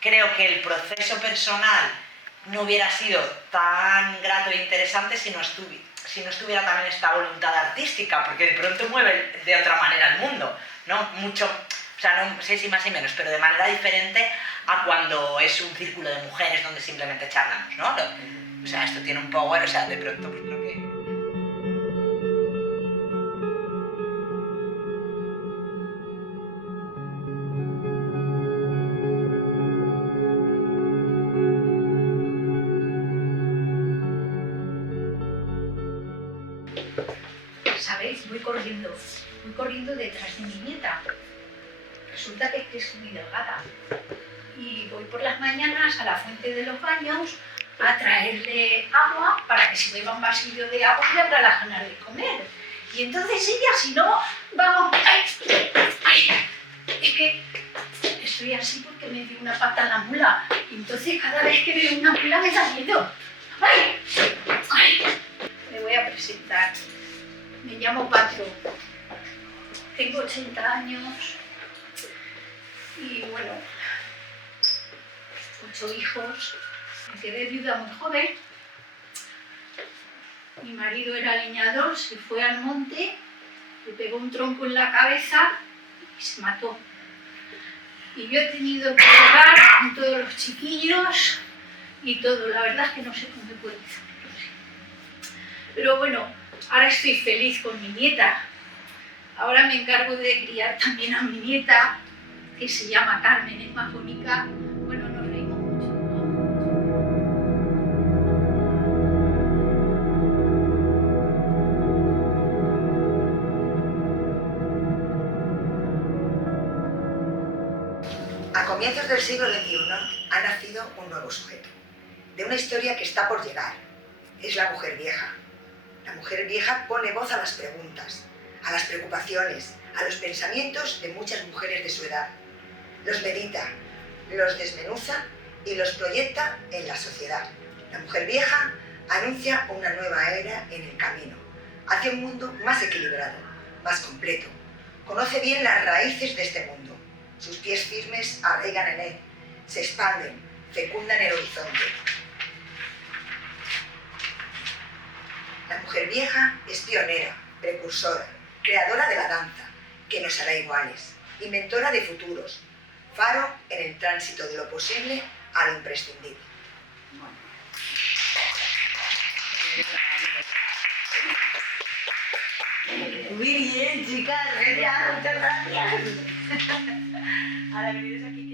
creo que el proceso personal no hubiera sido tan grato e interesante si no estuviera también esta voluntad artística, porque de pronto mueve de otra manera el mundo, ¿no? Mucho, o sea, no sé si más y menos, pero de manera diferente a cuando es un círculo de mujeres donde simplemente charlamos, ¿no? O sea, esto tiene un power, o sea, de pronto pues, creo que... ¿Sabéis? Voy corriendo detrás de mi nieta. Resulta que es muy delgada. Y voy por las mañanas a la fuente de los baños a traerle agua para que se beba un vasillo de agua y le abra las ganas de comer. Y entonces ella, si no, vamos... Es que estoy así porque me dio una pata en la mula. Y entonces cada vez que veo una mula me da miedo. Me voy a presentar. Me llamo Patro, tengo 80 años y bueno, 8 hijos, me quedé viuda muy joven. Mi marido era leñador, se fue al monte, le pegó un tronco en la cabeza y se mató. Y yo he tenido que llevar con todos los chiquillos y todo, la verdad es que no sé cómo me puedo hacer. Pero bueno, ahora estoy feliz con mi nieta. Ahora me encargo de criar también a mi nieta, que se llama Carmen, es más bonita. Bueno, nos reímos mucho. A comienzos del siglo XXI ha nacido un nuevo sujeto, de una historia que está por llegar. Es la mujer vieja. La mujer vieja pone voz a las preguntas, a las preocupaciones, a los pensamientos de muchas mujeres de su edad. Los medita, los desmenuza y los proyecta en la sociedad. La mujer vieja anuncia una nueva era en el camino, hacia un mundo más equilibrado, más completo. Conoce bien las raíces de este mundo. Sus pies firmes arraigan en él, se expanden, fecundan el horizonte. La mujer vieja es pionera, precursora, creadora de la danza, que nos hará iguales, inventora de futuros, faro en el tránsito de lo posible a lo imprescindible. Muy bien, chicas, genial, muchas gracias. Ahora venid aquí.